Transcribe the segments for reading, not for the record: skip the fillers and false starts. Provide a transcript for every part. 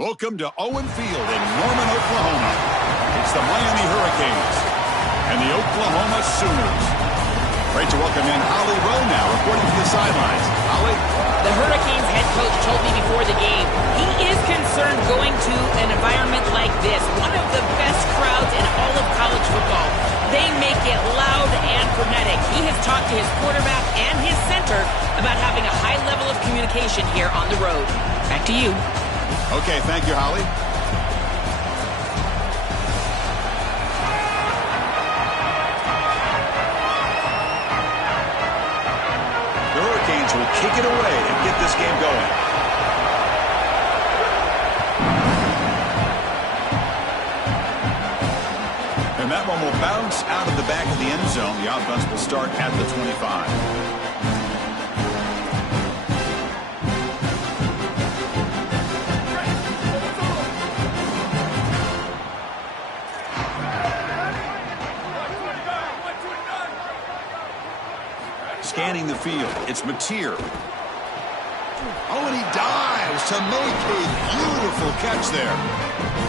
Welcome to Owen Field in Norman, Oklahoma. It's the Miami Hurricanes and the Oklahoma Sooners. Great to welcome in Holly Rowe now, reporting from the sidelines. Holly? The Hurricanes head coach told me before the game he is concerned going to an environment like this, one of the best crowds in all of college football. They make it loud and frenetic. He has talked to his quarterback and his center about having a high level of communication here on the road. Back to you. Okay, thank you, Holly. The Hurricanes will kick it away and get this game going. And that one will bounce out of the back of the end zone. The offense will start at the 25. Scanning the field, it's Mateer. Oh, and he dives to make a beautiful catch there.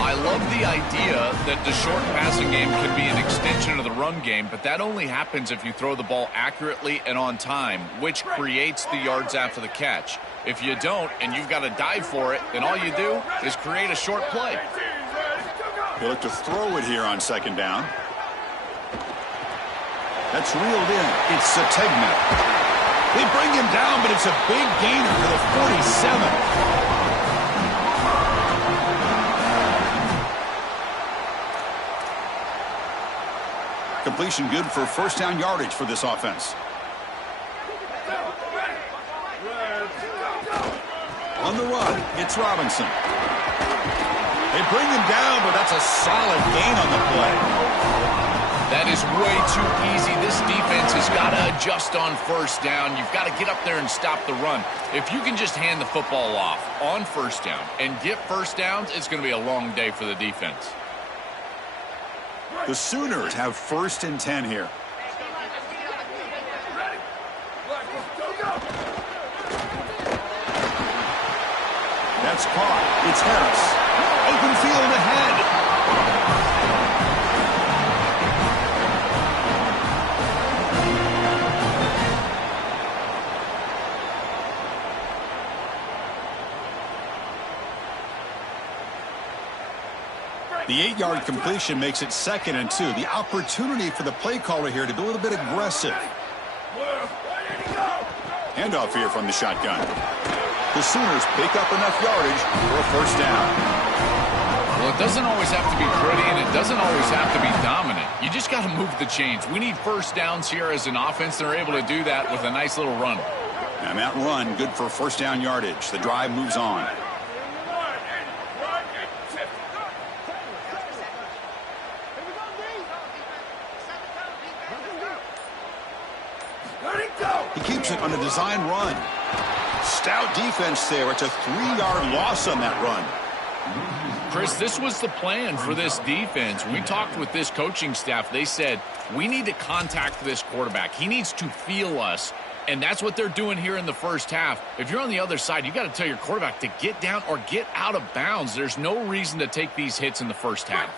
I love the idea that the short passing game can be an extension of the run game, but that only happens if you throw the ball accurately and on time, which creates the yards after the catch. If you don't, and you've got to dive for it, then all you do is create a short play. They look to throw it here on second down. That's reeled in. It's Sategna. They bring him down, but it's a big gainer for the 47. Completion good for first down yardage for this offense. On the run, it's Robinson. They bring him down, but that's a solid gain on the play. That is way too easy. This defense has got to adjust on first down. You've got to get up there and stop the run. If you can just hand the football off on first down and get first downs, it's going to be a long day for the defense. The Sooners have 1st and 10 here. That's caught. It's Harris. Open field ahead. The 8-yard completion makes it 2nd and 2. The opportunity for the play caller here to be a little bit aggressive. Handoff here from the shotgun. The Sooners pick up enough yardage for a first down. Well, it doesn't always have to be pretty, and it doesn't always have to be dominant. You just got to move the chains. We need first downs here as an offense. They're able to do that with a nice little run. And that run, good for first down yardage. The drive moves on. He keeps it on a design run. Stout defense there. It's a 3-yard loss on that run. Chris, this was the plan for this defense. When we talked with this coaching staff, they said, we need to contact this quarterback. He needs to feel us. And that's what they're doing here in the first half. If you're on the other side, you got to tell your quarterback to get down or get out of bounds. There's no reason to take these hits in the first half.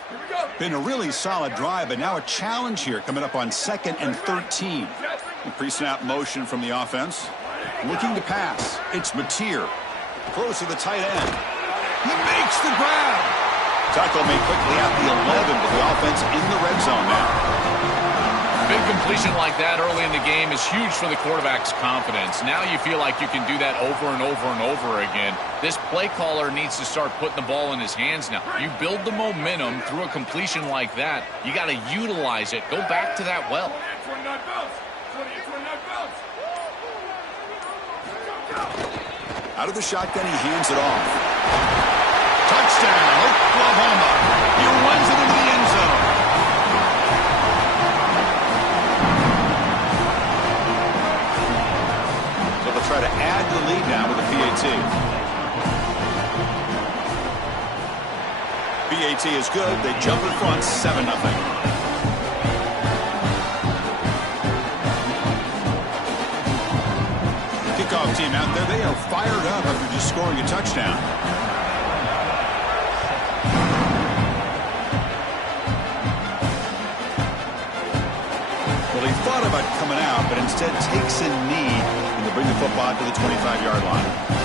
Been a really solid drive, but now a challenge here coming up on 2nd and 13. Pre-snap motion from the offense. Looking to pass. It's Mateer. Close to the tight end. He makes the grab. Tackle made quickly at the 11, but the offense in the red zone now. Big completion like that early in the game is huge for the quarterback's confidence. Now you feel like you can do that over and over and over again. This play caller needs to start putting the ball in his hands now. You build the momentum through a completion like that. You got to utilize it. Go back to that well. Out of the shotgun, he hands it off. Touchdown, Oklahoma. He runs it into the end zone. So they'll try to add the lead now with the PAT. PAT is good. They jump in front, 7-0. Kickoff team out there, they are fired up after just scoring a touchdown. out, but instead takes a knee and they bring the football to the 25-yard line.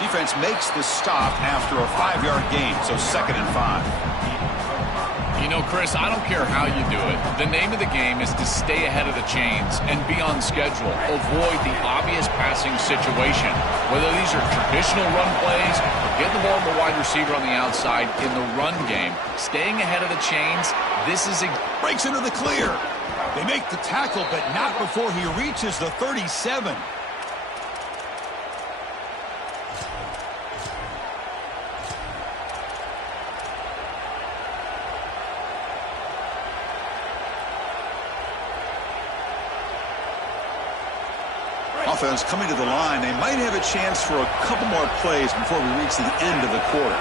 Defense makes the stop after a 5-yard gain, so 2nd and 5. You know, Chris, I don't care how you do it. The name of the game is to stay ahead of the chains and be on schedule. Avoid the obvious passing situation. Whether these are traditional run plays or getting the ball to the wide receiver on the outside in the run game, staying ahead of the chains, this is breaks into the clear. They make the tackle, but not before he reaches the 37. Offense coming to the line. They might have a chance for a couple more plays before we reach the end of the quarter.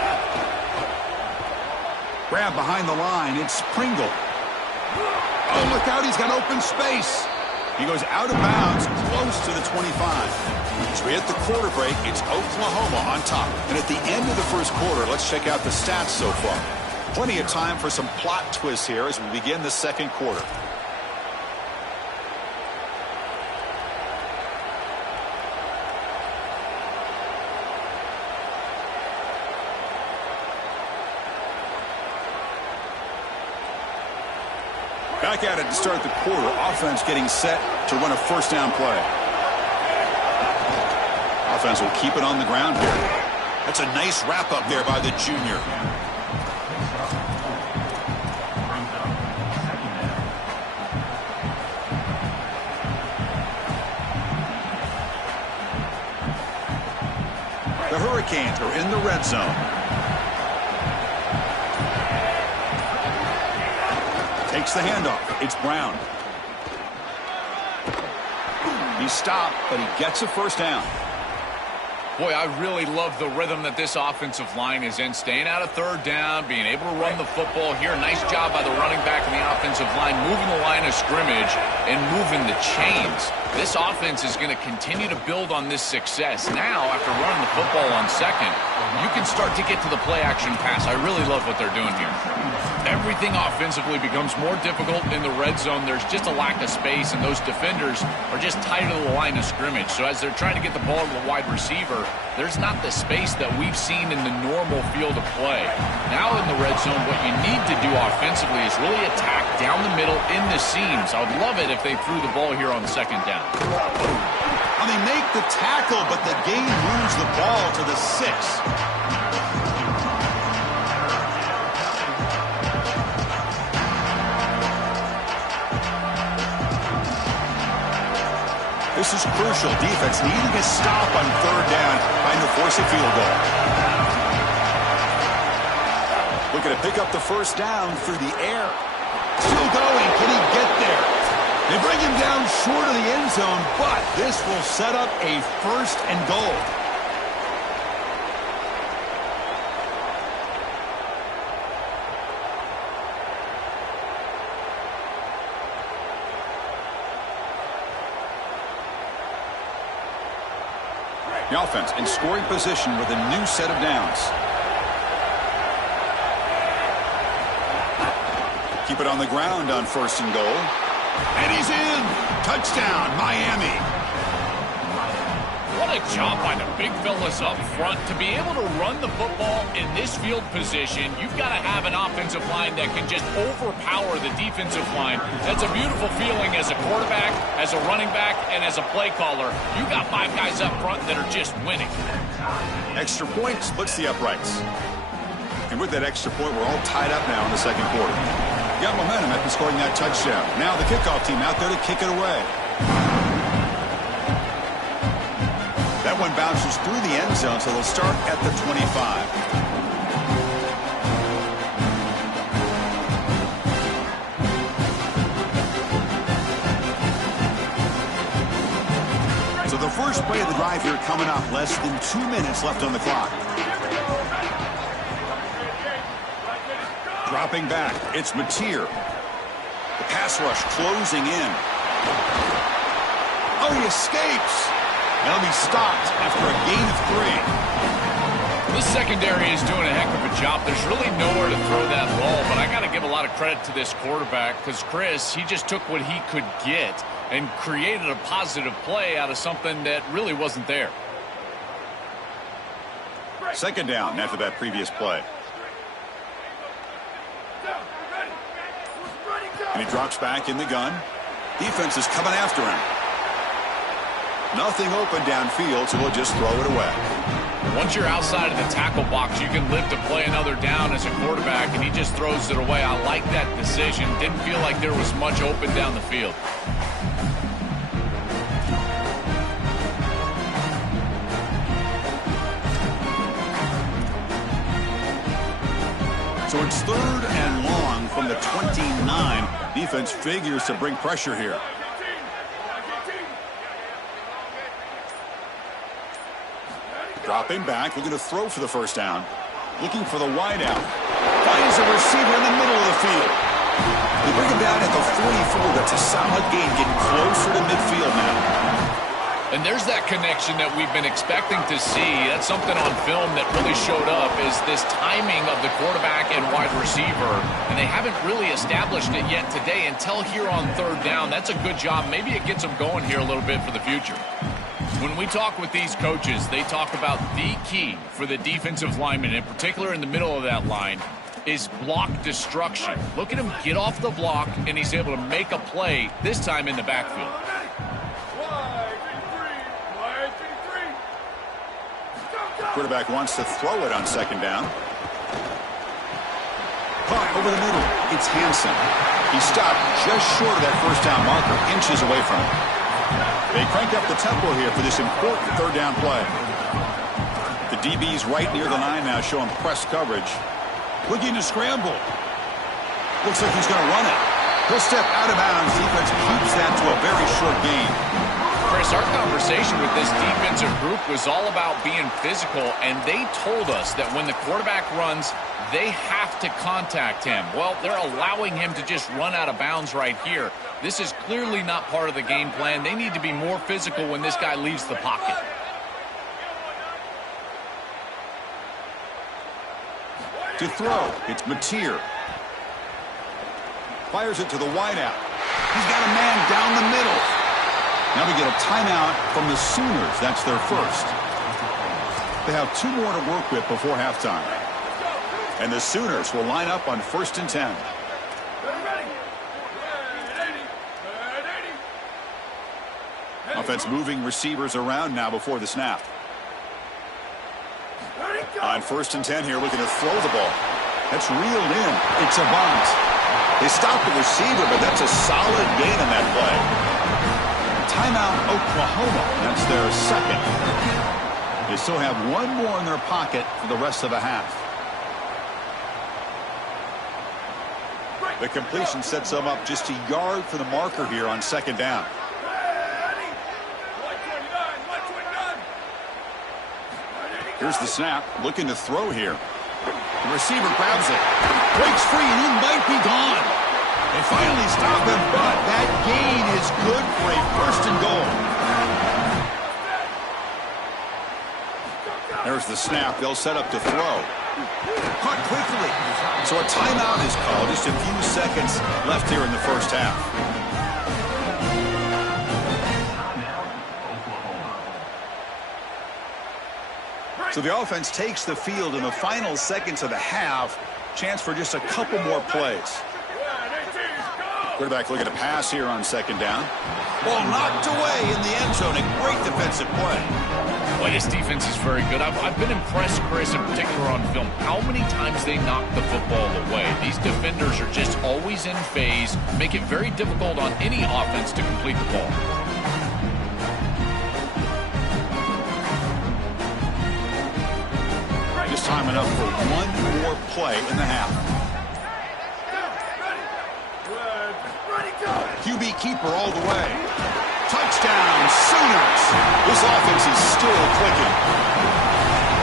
Grab behind the line. It's Pringle. Oh, look out. He's got open space. He goes out of bounds close to the 25. As we hit the quarter break, it's Oklahoma on top. And at the end of the first quarter, let's check out the stats so far. Plenty of time for some plot twists here as we begin the second quarter. Back at it to start the quarter. Offense getting set to run a first down play. Offense will keep it on the ground here. That's a nice wrap up there by the junior. The Hurricanes are in the red zone. Takes the handoff. It's Brown. He's stopped, but he gets a first down. Boy, I really love the rhythm that this offensive line is in. Staying out of third down, being able to run the football here. Nice job by the running back and the offensive line, moving the line of scrimmage and moving the chains. This offense is going to continue to build on this success. Now, after running the football on second, you can start to get to the play-action pass. I really love what they're doing here. Everything offensively becomes more difficult in the red zone. There's just a lack of space, and those defenders are just tight to the line of scrimmage. So as they're trying to get the ball to the wide receiver, there's not the space that we've seen in the normal field of play. Now in the red zone, what you need to do offensively is really attack down the middle in the seams. I would love it if they threw the ball here on second down. Well, they make the tackle, but the game moves the ball to the 6. This is crucial. Defense needing a stop on third down, trying to force a field goal. Looking to pick up the first down through the air. Still going. Can he get there? They bring him down short of the end zone, but this will set up a first and goal. The offense in scoring position with a new set of downs. Keep it on the ground on first and goal. And he's in. Touchdown, Miami. What a job by the big fellas up front. To be able to run the football in this field position, you've got to have an offensive line that can just overpower the defensive line. That's a beautiful feeling as a quarterback, as a running back, and as a play caller. You got 5 guys up front that are just winning. Extra point splits the uprights. And with that extra point, we're all tied up now in the second quarter. Got momentum after scoring that touchdown. Now the kickoff team out there to kick it away. That one bounces through the end zone, so they'll start at the 25. So the first play of the drive here coming up. Less than 2 minutes left on the clock. Dropping back, it's Mateer. The pass rush closing in. Oh, he escapes. And he'll be stopped after a gain of 3. This secondary is doing a heck of a job. There's really nowhere to throw that ball, but I got to give a lot of credit to this quarterback because Chris, he just took what he could get and created a positive play out of something that really wasn't there. Second down after that previous play. And he drops back in the gun. Defense is coming after him. Nothing open downfield, so we'll just throw it away. Once you're outside of the tackle box, you can live to play another down as a quarterback, and he just throws it away. I like that decision. Didn't feel like there was much open down the field. So it's 3rd and long from the 29. Defense figures to bring pressure here. Dropping back, looking to throw for the first down. Looking for the wide out. Finds a receiver in the middle of the field. They bring him down at the 44. That's a solid gain, getting closer to midfield now. And there's that connection that we've been expecting to see. That's something on film that really showed up, is this timing of the quarterback and wide receiver. And they haven't really established it yet today until here on 3rd down. That's a good job. Maybe it gets them going here a little bit for the future. When we talk with these coaches, they talk about the key for the defensive lineman, in particular in the middle of that line, is block destruction. Look at him get off the block, and he's able to make a play, this time in the backfield. Quarterback wants to throw it on 2nd down. Caught over the middle. It's Hansen. He stopped just short of that first down marker, inches away from it. They crank up the tempo here for this important 3rd down play. The DB's right near the line now, showing press coverage. Looking to scramble. Looks like he's going to run it. He'll step out of bounds. Defense keeps that to a very short gain. Chris, our conversation with this defensive group was all about being physical, and they told us that when the quarterback runs, they have to contact him. Well, they're allowing him to just run out of bounds right here. This is clearly not part of the game plan. They need to be more physical when this guy leaves the pocket. To throw, it's Mateer. Fires it to the wideout. He's got a man down the middle. Now we get a timeout from the Sooners. That's their first. They have 2 more to work with before halftime. And the Sooners will line up on 1st and 10. Offense moving receivers around now before the snap. On 1st and 10 here, looking to throw the ball. That's reeled in. It's a bunt. They stopped the receiver, but that's a solid gain on that play. Timeout, Oklahoma. That's their 2nd. They still have 1 more in their pocket for the rest of the half. The completion sets them up just a yard for the marker here on 2nd down. Here's the snap, looking to throw here. The receiver grabs it, breaks free, and he might be gone. They finally stop him, but that gain is good for a 1st and goal. There's the snap. They'll set up to throw. Caught quickly. So a timeout is called. Just a few seconds left here in the first half. So the offense takes the field in the final seconds of the half. Chance for just a couple more plays. Quarterback looking to pass here on 2nd down. Ball knocked away in the end zone. A great defensive play. Well, this defense is very good. I've been impressed, Chris, in particular on film, how many times they knock the football away. These defenders are just always in phase, make it very difficult on any offense to complete the ball. Just time enough for 1 more play in the half. QB keeper all the way. Touchdown, Sooners. This offense is still clicking.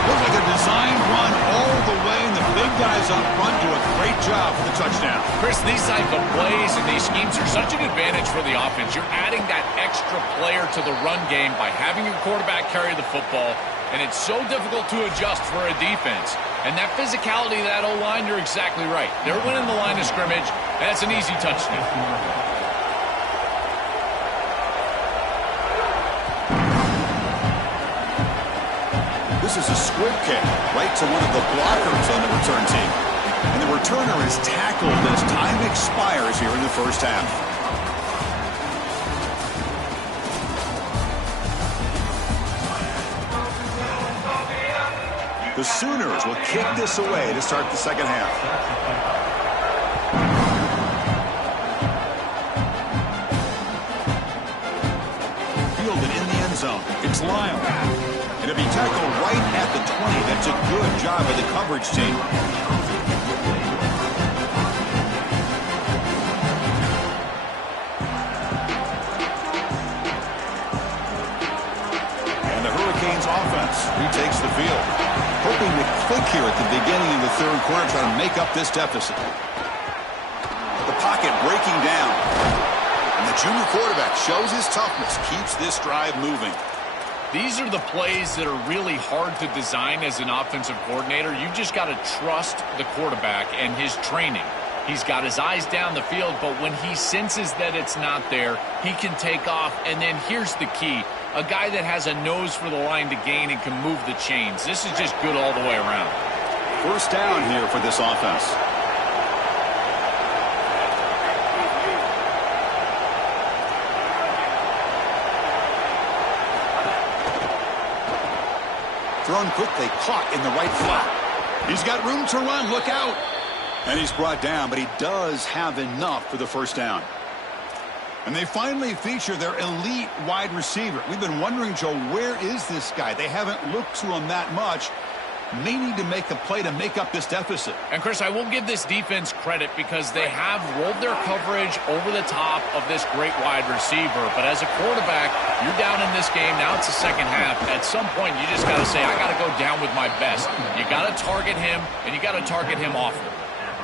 Looks like a design run all the way in the big guys up front do a great job for the touchdown. Chris, these type of plays and these schemes are such an advantage for the offense. You're adding that extra player to the run game by having your quarterback carry the football, and it's so difficult to adjust for a defense. And that physicality of that O-line, you're exactly right. They're winning the line of scrimmage, and it's an easy touchdown. This is a squib kick right to one of the blockers on the return team. And the returner is tackled as time expires here in the first half. The Sooners will kick this away to start the second half. Fielded in the end zone. It's Lyle. And if he tackled right at the 20, that's a good job of the coverage team. And the Hurricanes offense retakes the field. Hoping to click here at the beginning of the third quarter, trying to make up this deficit. The pocket breaking down. And the junior quarterback shows his toughness, keeps this drive moving. These are the plays that are really hard to design as an offensive coordinator. You've just got to trust the quarterback and his training. He's got his eyes down the field, but when he senses that it's not there, he can take off. And then here's the key. A guy that has a nose for the line to gain and can move the chains. This is just good all the way around. First down here for this offense. Thrown quickly, caught in the right flat. He's got room to run. Look out. And he's brought down, but he does have enough for the first down. And they finally feature their elite wide receiver. We've been wondering, Joe, where is this guy? They haven't looked to him that much. May need to make a play to make up this deficit. And, Chris, I will give this defense credit because they have rolled their coverage over the top of this great wide receiver. But as a quarterback, you're down in this game. Now it's the second half. At some point, you just got to say, I got to go down with my best. You got to target him, and you got to target him often.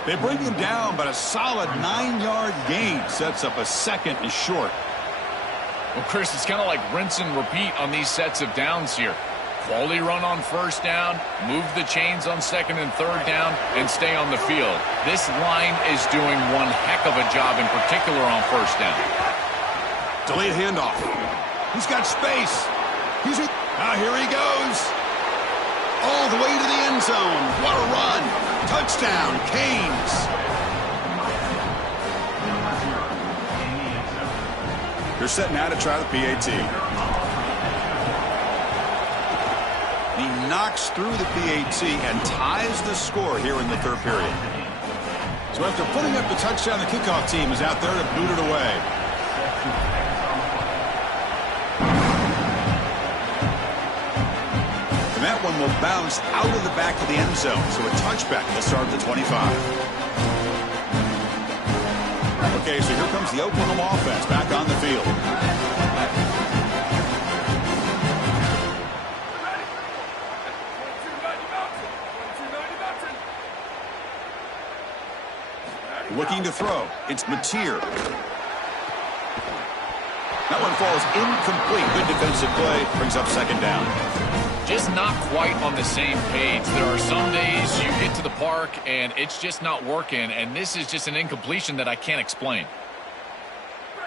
They bring him down, but a solid 9-yard gain sets up a second and short. Well, Chris, it's kind of like rinse and repeat on these sets of downs here. Quality run on first down, move the chains on second and third down, and stay on the field. This line is doing one heck of a job, in particular on first down. Delayed handoff. He's got space. Now here he goes. All the way to the end zone. What a run. Touchdown, Canes. They're setting out to try the PAT. He knocks through the PAT and ties the score here in the third period. So after putting up the touchdown, the kickoff team is out there to boot it away. And that one will bounce out of the back of the end zone. So a touchback to start at the 25. Okay, so here comes the Oklahoma offense back on the field. Looking to throw. It's Mateer. That one falls incomplete. Good defensive play. Brings up second down. Just not quite on the same page. There are some days you get to the park and it's just not working, and this is just an incompletion that I can't explain.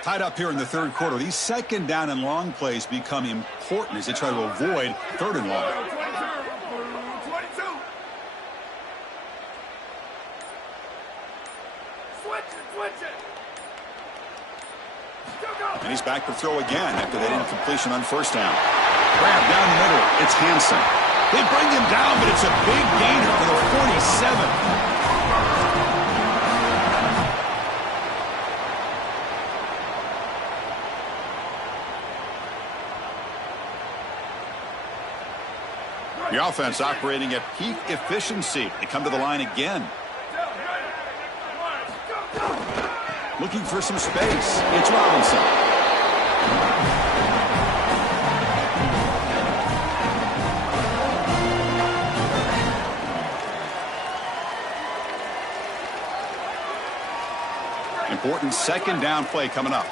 Tied up here in the third quarter. These second down and long plays become important as they try to avoid third and long. And he's back to throw again after that incompletion on first down. Grab down the middle. It's Hansen. They bring him down, but it's a big gainer for the 47. The offense operating at peak efficiency. They come to the line again. Looking for some space. It's Robinson. important second down play coming up.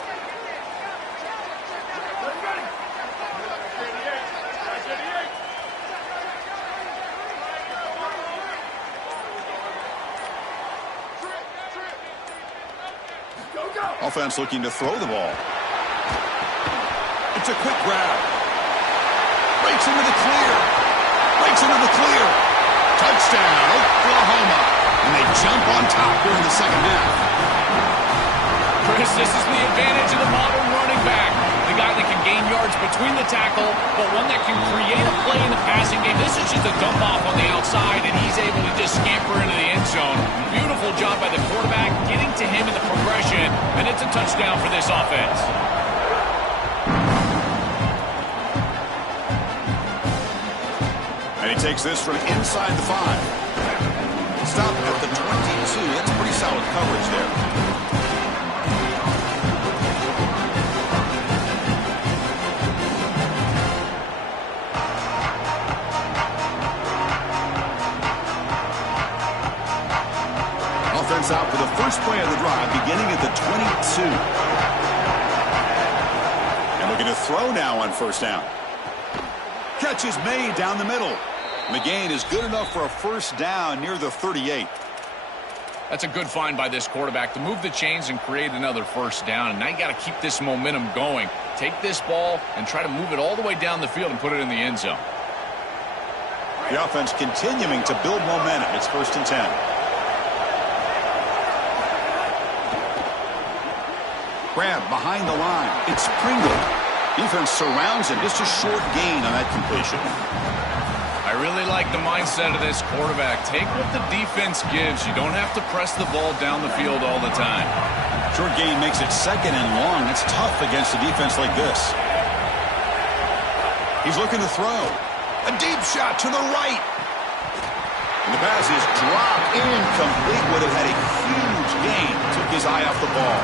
Offense looking to throw the ball. It's a quick grab. Breaks into the clear. Breaks into the clear. Touchdown, Oklahoma. And they jump on top here in the second half. Chris, this is the advantage of the modern running back. The guy that can gain yards between the tackle, but one that can create a play in the passing game. This is just a dump off on the outside, and he's able to just scamper into the end zone. Beautiful job by the quarterback, getting to him in the progression, and it's a touchdown for this offense. And he takes this from inside the 5. Stop at the 22. That's pretty solid coverage there. Offense out for the first play of the drive, beginning at the 22. And looking to throw now on first down. Catch is made down the middle. The gain is good enough for a first down near the 38. That's a good find by this quarterback to move the chains and create another first down. And now you got to keep this momentum going. Take this ball and try to move it all the way down the field and put it in the end zone. The offense continuing to build momentum. It's 1st and 10. Grab behind the line. It's Pringle. Defense surrounds him. Just a short gain on that completion. I really like the mindset of this quarterback. Take what the defense gives. You don't have to press the ball down the field all the time. Short gain makes it 2nd and long. It's tough against a defense like this. He's looking to throw. A deep shot to the right. And the pass is dropped incomplete. Would have had a huge gain. Took his eye off the ball.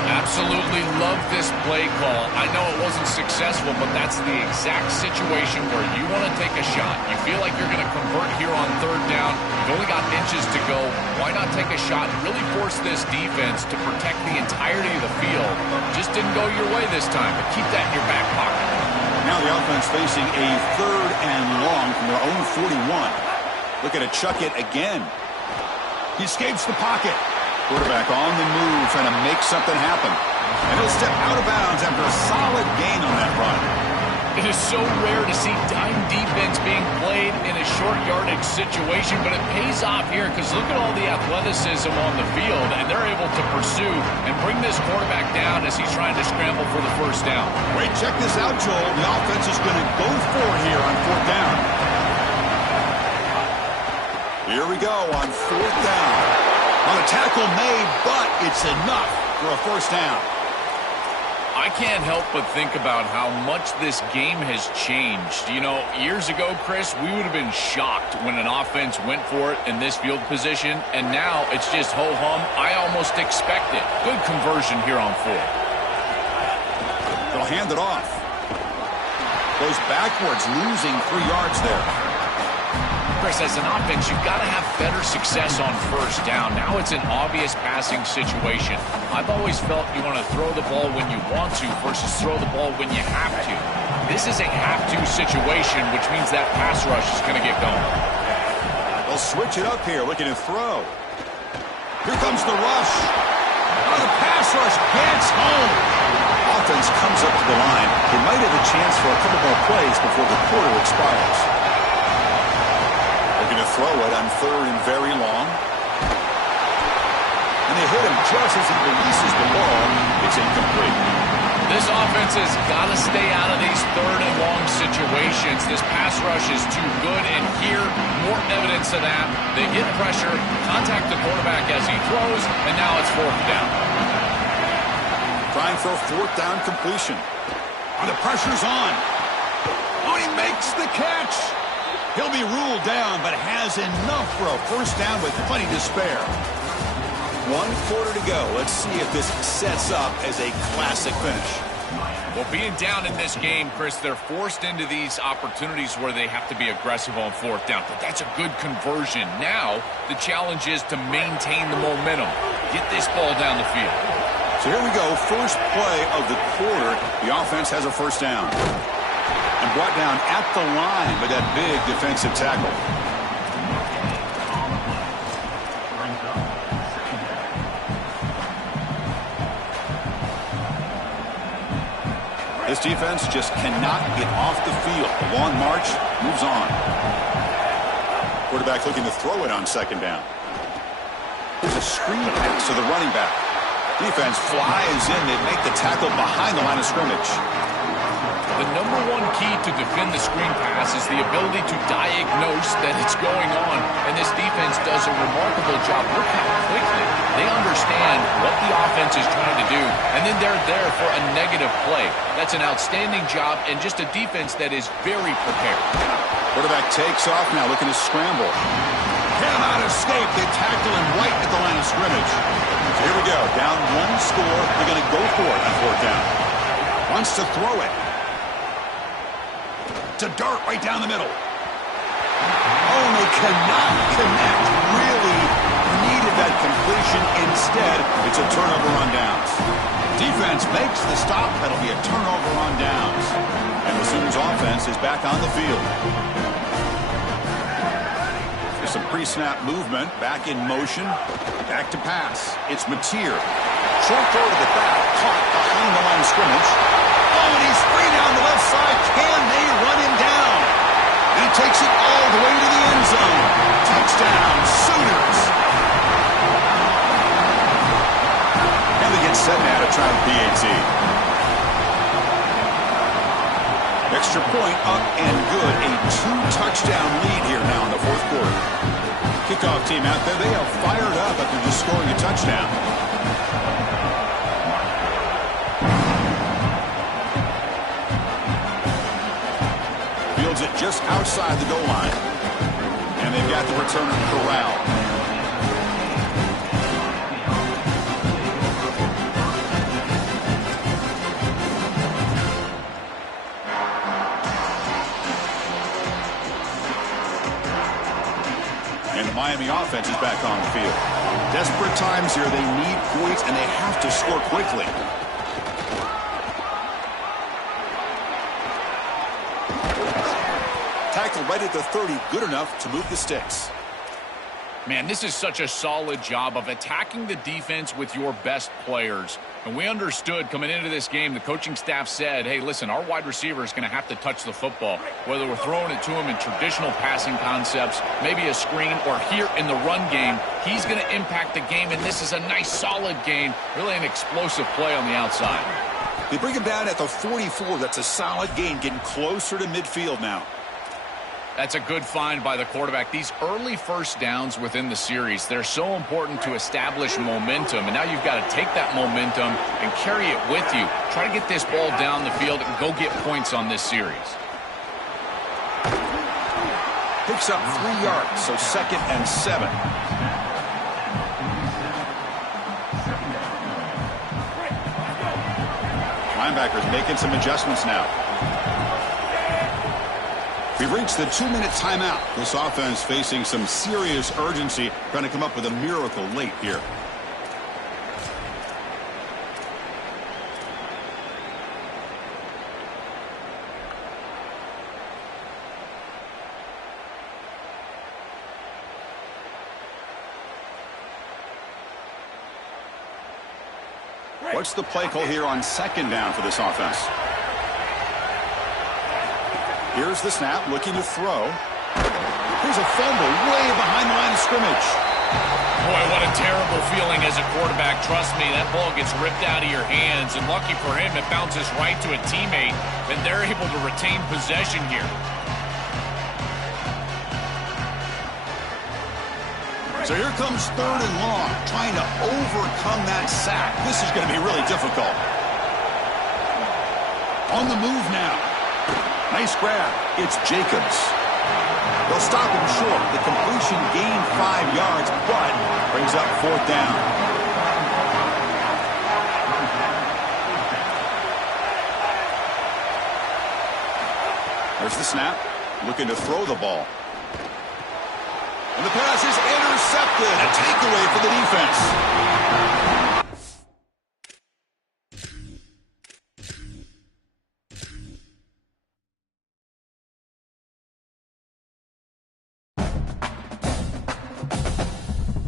Absolutely love this play call. I know it wasn't successful, but that's the exact situation where you want to take a shot. You feel like you're going to convert here on 3rd down. You've only got inches to go. Why not take a shot and really force this defense to protect the entirety of the field? Just didn't go your way this time, but keep that in your back pocket. Now the offense facing a 3rd and long from their own 41. Looking to chuck it again. He escapes the pocket. Quarterback on the move, trying to make something happen. And he'll step out of bounds after a solid gain on that run. It is so rare to see dime defense being played in a short yardage situation, but it pays off here because look at all the athleticism on the field, and they're able to pursue and bring this quarterback down as he's trying to scramble for the first down. Wait, check this out, Joel. The offense is going to go for it here on 4th down. Here we go on 4th down. On a tackle made, but it's enough for a first down. I can't help but think about how much this game has changed. You know, years ago, Chris, we would have been shocked when an offense went for it in this field position, and now it's just ho-hum. I almost expect it. Good conversion here on 4th. They'll hand it off. Goes backwards, losing 3 yards there. Chris, as an offense, you've got to have better success on first down. Now it's an obvious passing situation. I've always felt you want to throw the ball when you want to versus throw the ball when you have to. This is a have-to situation, which means that pass rush is going to get going. They'll switch it up here, looking to throw. Here comes the rush. Oh, the pass rush gets home. Offense comes up to the line. They might have a chance for a couple more plays before the quarter expires. Looking to throw it on 3rd and very long. And they hit him just as he releases the ball. It's incomplete. This offense has got to stay out of these 3rd and long situations. This pass rush is too good, and here, more evidence of that. They get pressure, contact the quarterback as he throws, and now it's 4th down. Trying for a 4th down completion. And the pressure's on. Oh, he makes the catch. He'll be ruled down, but has enough for a first down with plenty to spare. 1 quarter to go. Let's see if this sets up as a classic finish. Well, being down in this game, Chris, they're forced into these opportunities where they have to be aggressive on 4th down. But that's a good conversion. Now, the challenge is to maintain the momentum. get this ball down the field. So here we go, first play of the quarter. The offense has a first down. And brought down at the line with that big defensive tackle. This defense just cannot get off the field. The long march moves on. Quarterback looking to throw it on second down. There's a screen pass to the running back. Defense flies in. They make the tackle behind the line of scrimmage. The number one key to defend the screen pass is the ability to diagnose that it's going on. And this defense does a remarkable job. Look how quickly they understand what the offense is trying to do. And then they're there for a negative play. That's an outstanding job and just a defense that is very prepared. Quarterback takes off now, looking to scramble. Cannot escape. They tackle him right at the line of scrimmage. So here we go. Down one score. They're going to go for it on fourth down. Wants to throw it. To dart right down the middle. Oh, they cannot connect. Really needed that completion. Instead, it's a turnover on downs. Defense makes the stop. That'll be a turnover on downs. And the Sooners offense is back on the field. There's some pre-snap movement. Back in motion. Back to pass. It's Mateer. Short throw to the back. Caught behind the line of scrimmage. Oh, and he's free down the left side. Can they run him down? He takes it all the way to the end zone. Touchdown, Sooners. And they get set now to try the PAT. Extra point up and good. A 2-touchdown lead here now in the fourth quarter. Kickoff team out there. They are fired up after just scoring a touchdown. Fields it just outside the goal line. And they've got the returner corralled. And the Miami offense is back on the field. Desperate times here. They need points, and they have to score quickly. Tackle right at the 30, good enough to move the sticks. Man, this is such a solid job of attacking the defense with your best players. And we understood coming into this game, the coaching staff said, hey, listen, our wide receiver is going to have to touch the football. Whether we're throwing it to him in traditional passing concepts, maybe a screen, or here in the run game, he's going to impact the game. And this is a nice, solid game, really an explosive play on the outside. They bring him down at the 44. That's a solid gain, getting closer to midfield now. That's a good find by the quarterback. These early first downs within the series, they're so important to establish momentum. And now you've got to take that momentum and carry it with you. Try to get this ball down the field and go get points on this series. Picks up 3 yards, so 2nd and 7. Linebackers making some adjustments now. We've reached the 2-minute timeout. This offense facing some serious urgency, trying to come up with a miracle late here. What's the play call here on 2nd down for this offense? Here's the snap, looking to throw. Here's a fumble way behind the line of scrimmage. Boy, what a terrible feeling as a quarterback. Trust me, that ball gets ripped out of your hands, and lucky for him, it bounces right to a teammate, and they're able to retain possession here. So here comes 3rd and long, trying to overcome that sack. This is going to be really difficult. On the move now. Nice grab. It's Jacobs. They'll stop him short. The completion gained 5 yards, but brings up 4th down. There's the snap. Looking to throw the ball. And the pass is intercepted. A takeaway for the defense.